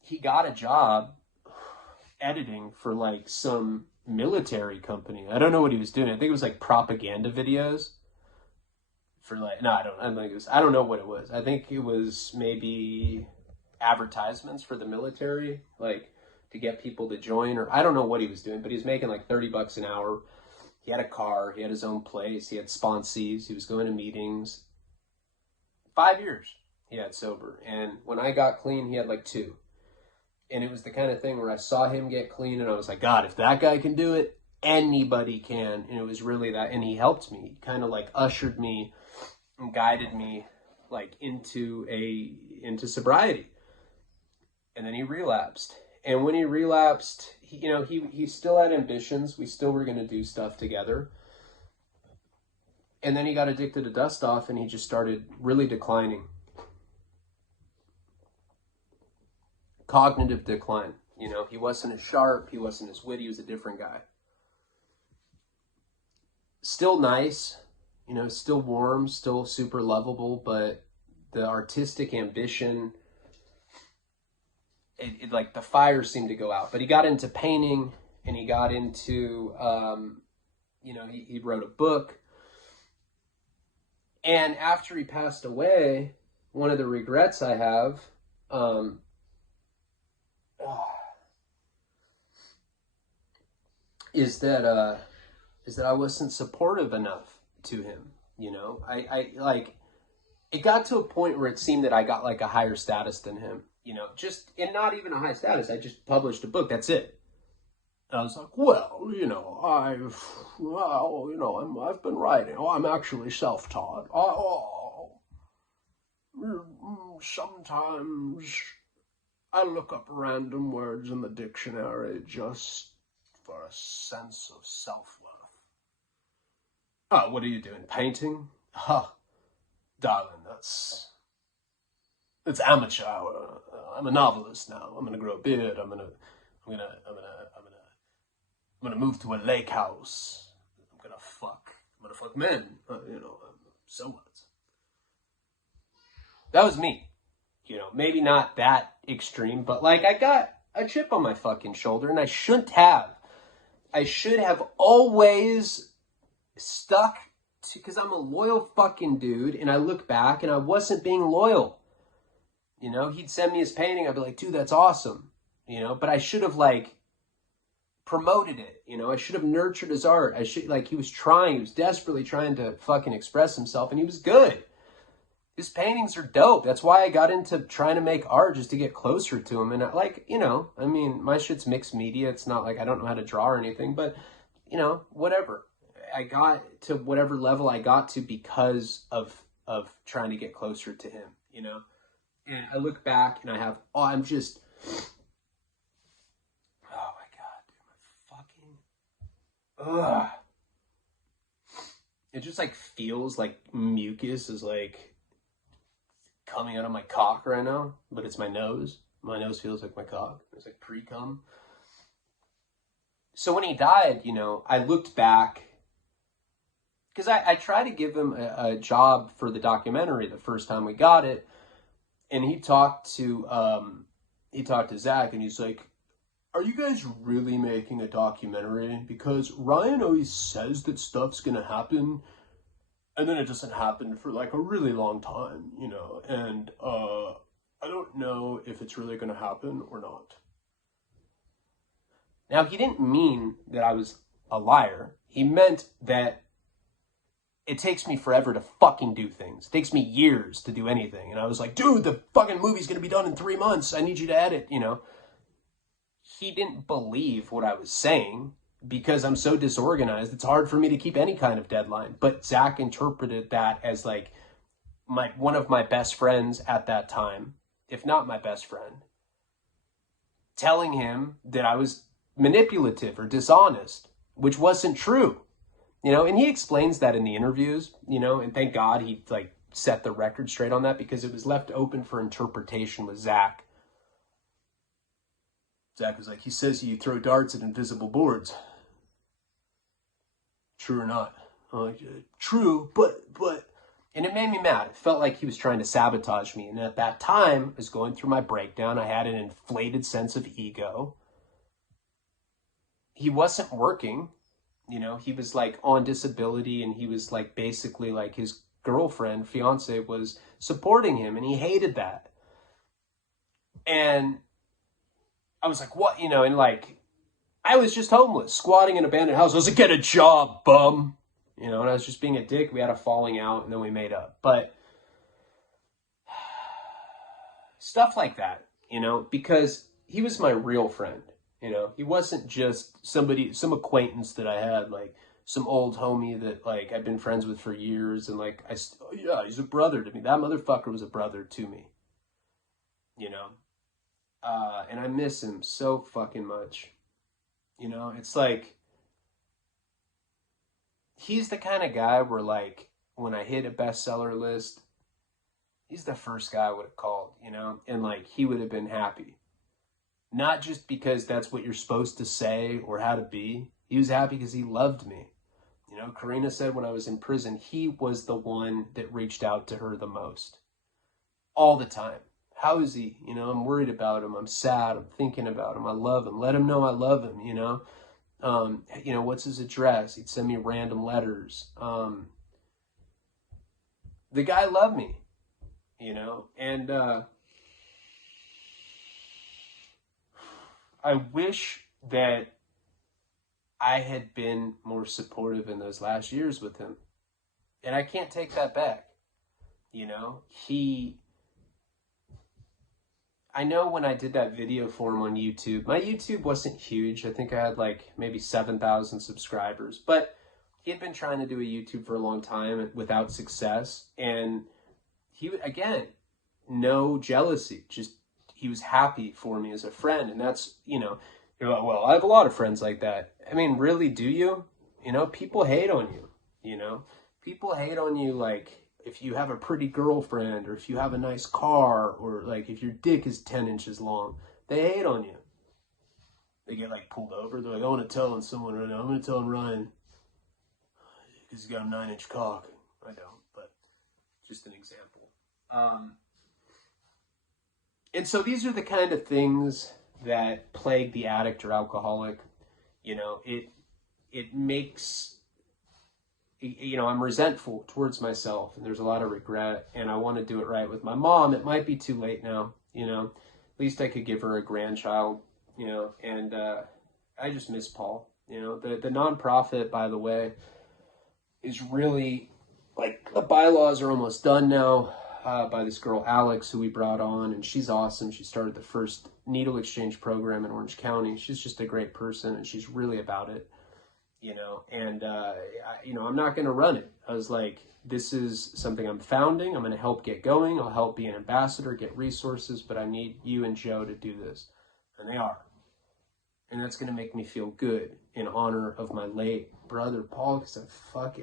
he got a job editing for some military company. I don't know what he was doing. I think it was like propaganda videos for like, no, I don't know what it was. I think it was maybe advertisements for the military, like to get people to join, or I don't know what he was doing, but he was making like $30 an hour. He had a car, he had his own place, he had sponsees, he was going to meetings. 5 years he had sober. And when I got clean, he had like 2. And it was the kind of thing where I saw him get clean and I was like, God, if that guy can do it, anybody can. And it was really that. And he helped me, kind of like ushered me and guided me like into sobriety. And then he relapsed. And when he relapsed, he still had ambitions. We still were going to do stuff together. And then he got addicted to dust off and he just started really declining. Cognitive decline. He wasn't as sharp, he wasn't as witty, he was a different guy. Still nice, still warm, still super lovable, but the artistic ambition, it like the fire seemed to go out. But he got into painting and he got into, he wrote a book. And after he passed away, one of the regrets I have, is that I wasn't supportive enough to him. I like, it got to a point where it seemed that I got like a higher status than him, and not even a high status. I just published a book. That's it. And I was like, well, I've been writing. I'm actually self-taught. Sometimes I look up random words in the dictionary just for a sense of self-worth. Oh, what are you doing? Painting? Darling, it's amateur hour. I'm a novelist now. I'm gonna grow a beard. I'm gonna move to a lake house. I'm gonna fuck men. So what? That was me. Maybe not that extreme, but like I got a chip on my fucking shoulder and I shouldn't have. I should have always stuck to, because I'm a loyal fucking dude, and I look back and I wasn't being loyal. He'd send me his painting, I'd be like, dude, that's awesome. But I should have like promoted it. I should have nurtured his art. He was desperately trying to fucking express himself, and he was good. His paintings are dope. That's why I got into trying to make art, just to get closer to him. And my shit's mixed media. It's not like I don't know how to draw or anything, but whatever. I got to whatever level I got to because of trying to get closer to him, And I look back and I have, I'm just, oh my God, dude, my fucking, it just like feels like mucus is like coming out of my cock right now, but it's my nose. My nose feels like my cock. It's like pre-cum. So when he died, I looked back, because I tried to give him a job for the documentary the first time we got it, and he talked to Zach, and he's like, are you guys really making a documentary? Because Ryan always says that stuff's gonna happen, and then it doesn't happen for like a really long time, and I don't know if it's really gonna happen or not. Now, he didn't mean that I was a liar. He meant that it takes me forever to fucking do things. It takes me years to do anything. And I was like, dude, the fucking movie's going to be done in 3 months. I need you to edit, He didn't believe what I was saying because I'm so disorganized. It's hard for me to keep any kind of deadline. But Zach interpreted that as like one of my best friends at that time, if not my best friend, telling him that I was manipulative or dishonest, which wasn't true. And he explains that in the interviews, and thank God he like set the record straight on that, because it was left open for interpretation with Zach. Zach was like, he says you throw darts at invisible boards. True or not? I'm like, true, but, and it made me mad. It felt like he was trying to sabotage me. And at that time, I was going through my breakdown. I had an inflated sense of ego. he wasn't working, you know, he was like on disability, and he was like basically like his girlfriend, fiance, was supporting him, and he hated that. And I was like, what, you know, and like, I was just homeless, squatting in an abandoned house. I was like, get a job, bum. You know, and I was just being a dick. We had a falling out, and then we made up. But stuff like that, you know, because he was my real friend. You know, he wasn't just somebody, some acquaintance that I had, like some old homie that like I've been friends with for years. And like, yeah, he's a brother to me. That motherfucker was a brother to me, you know? And I miss him so fucking much. You know, it's like, he's the kind of guy where like, when I hit a bestseller list, he's the first guy I would have called, you know? And like, he would have been happy. Not just because that's what you're supposed to say or how to be. He was happy because he loved me. You know, Karina said when I was in prison, he was the one that reached out to her the most. All the time. How is he? You know, I'm worried about him. I'm sad. I'm thinking about him. I love him. Let him know I love him, you know. You know, what's his address? He'd send me random letters. The guy loved me, you know, and I wish that I had been more supportive in those last years with him. And I can't take that back. You know, I know when I did that video for him on YouTube, my YouTube wasn't huge. I think I had like maybe 7,000 subscribers, but he had been trying to do a YouTube for a long time without success. And he, again, no jealousy, just he was happy for me as a friend. And that's, you know, you're like, well, I have a lot of friends like that. I mean, really, do you? You know, people hate on you, you know? People hate on you like if you have a pretty girlfriend, or if you have a nice car, or like if your dick is 10 inches long. They hate on you. They get like pulled over. They're like, I want to tell on someone right now. I'm going to tell on Ryan because he's got a 9-inch cock. I don't, but just an example. And so these are the kind of things that plague the addict or alcoholic. You know, it makes, you know, I'm resentful towards myself, and there's a lot of regret, and I want to do it right with my mom. It might be too late now, you know, at least I could give her a grandchild, you know, and I just miss Paul. You know, the nonprofit, by the way, is really, like, the bylaws are almost done now. By this girl, Alex, who we brought on, and she's awesome. She started the first needle exchange program in Orange County. She's just a great person, and she's really about it, you know, and, you know, I'm not going to run it. I was like, this is something I'm founding. I'm going to help get going. I'll help be an ambassador, get resources, but I need you and Joe to do this. And they are. And that's going to make me feel good in honor of my late brother, Paul, because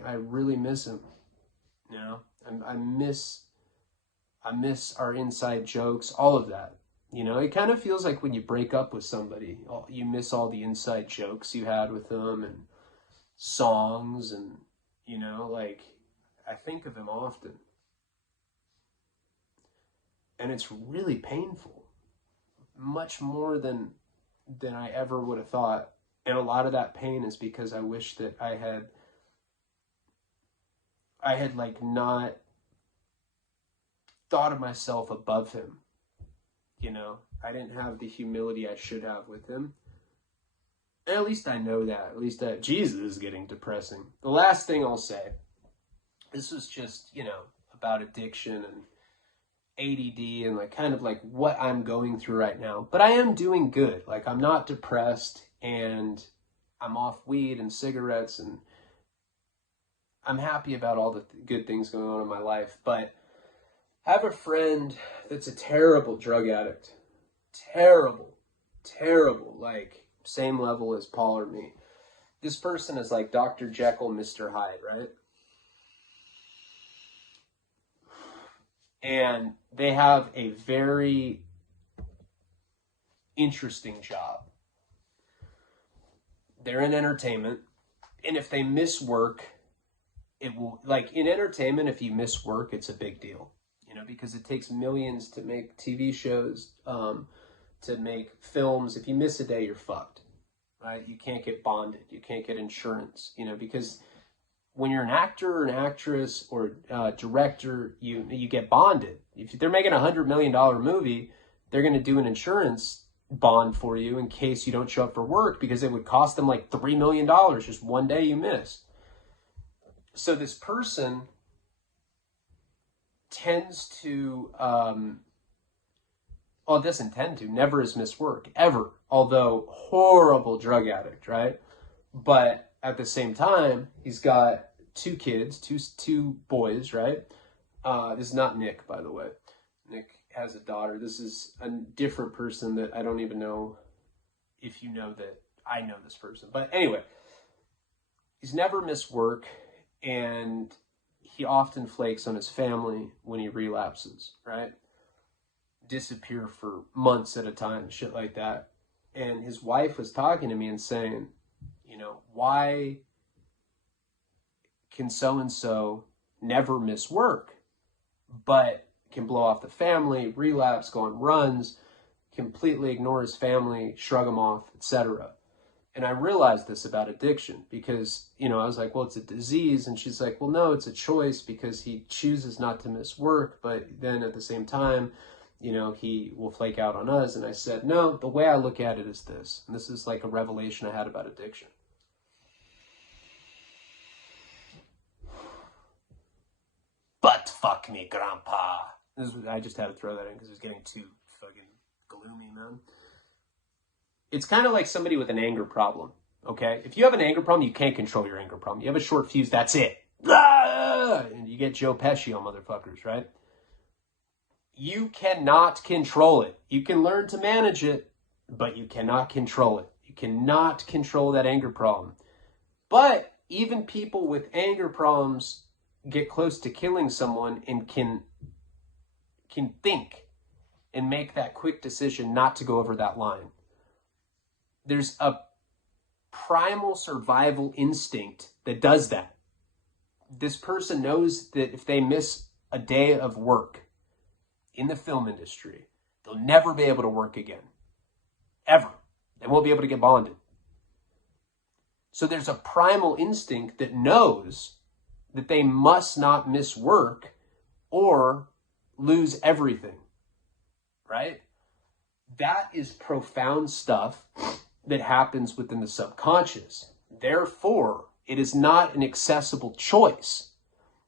I really miss him, you know, I miss our inside jokes, all of that. You know, it kind of feels like when you break up with somebody, you miss all the inside jokes you had with them and songs, and, you know, like, I think of him often. And it's really painful. Much more than I ever would have thought. And a lot of that pain is because I wish that I had like not thought of myself above him. You know, I didn't have the humility I should have with him. And at least I know that. At least that Jesus is getting depressing. The last thing I'll say, this is just, you know, about addiction and ADD and like kind of like what I'm going through right now. But I am doing good. Like, I'm not depressed, and I'm off weed and cigarettes, and I'm happy about all the good things going on in my life. But I have a friend that's a terrible drug addict. Terrible. Like, same level as Paul or me. This person is like Dr. Jekyll, Mr. Hyde, right? And they have a very interesting job. They're in entertainment, and if they miss work, it will, like, in entertainment, if you miss work, it's a big deal. You know, because it takes millions to make TV shows, to make films. If you miss a day, you're fucked. right? You can't get bonded. You can't get insurance, you know, because when you're an actor or an actress or director, you get bonded. If they're making $100 million movie, they're going to do an insurance bond for you in case you don't show up for work, because it would cost them like $3 million just one day you miss. So this person tends to, doesn't tend to, never has missed work, ever. Although horrible drug addict, right? But at the same time, he's got 2 kids, two boys, right? This is not Nick, by the way. Nick has a daughter. This is a different person that I don't even know if you know that I know this person. But anyway, he's never missed work, and he often flakes on his family when he relapses, right? Disappear for months at a time, shit like that. And his wife was talking to me and saying, you know, why can so-and-so never miss work, but can blow off the family, relapse, go on runs, completely ignore his family, shrug them off, etc. And I realized this about addiction because, you know, I was like, well, it's a disease. And she's like, well, no, it's a choice because he chooses not to miss work. But then at the same time, you know, he will flake out on us. And I said, no, the way I look at it is this. And this is like a revelation I had about addiction. But fuck me, Grandpa. I just had to throw that in because it was getting too fucking gloomy, man. It's kind of like somebody with an anger problem, okay? If you have an anger problem, you can't control your anger problem. You have a short fuse, that's it. And you get Joe Pesci on motherfuckers, right? You cannot control it. You can learn to manage it, but you cannot control it. You cannot control that anger problem. But even people with anger problems get close to killing someone and can think and make that quick decision not to go over that line. There's a primal survival instinct that does that. This person knows that if they miss a day of work in the film industry, they'll never be able to work again. Ever. They won't be able to get bonded. So there's a primal instinct that knows that they must not miss work or lose everything, right? That is profound stuff that happens within the subconscious. Therefore, it is not an accessible choice.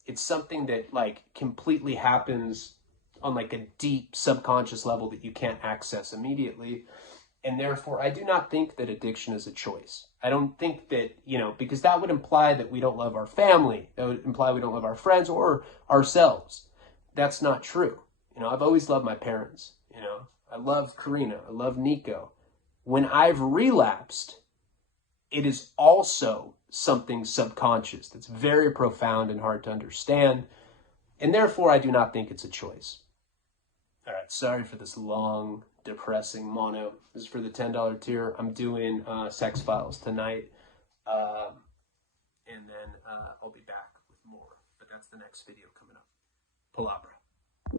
It's something that like completely happens on like a deep subconscious level that you can't access immediately. And therefore, I do not think that addiction is a choice. I don't think that, you know, because that would imply that we don't love our family. That would imply we don't love our friends or ourselves. That's not true. You know, I've always loved my parents. You know, I love Karina. I love Nico. When I've relapsed, it is also something subconscious that's very profound and hard to understand. And therefore, I do not think it's a choice. All right, sorry for this long, depressing mono. This is for the $10 tier. I'm doing Sex Files tonight. And then I'll be back with more. But that's the next video coming up. Palabra.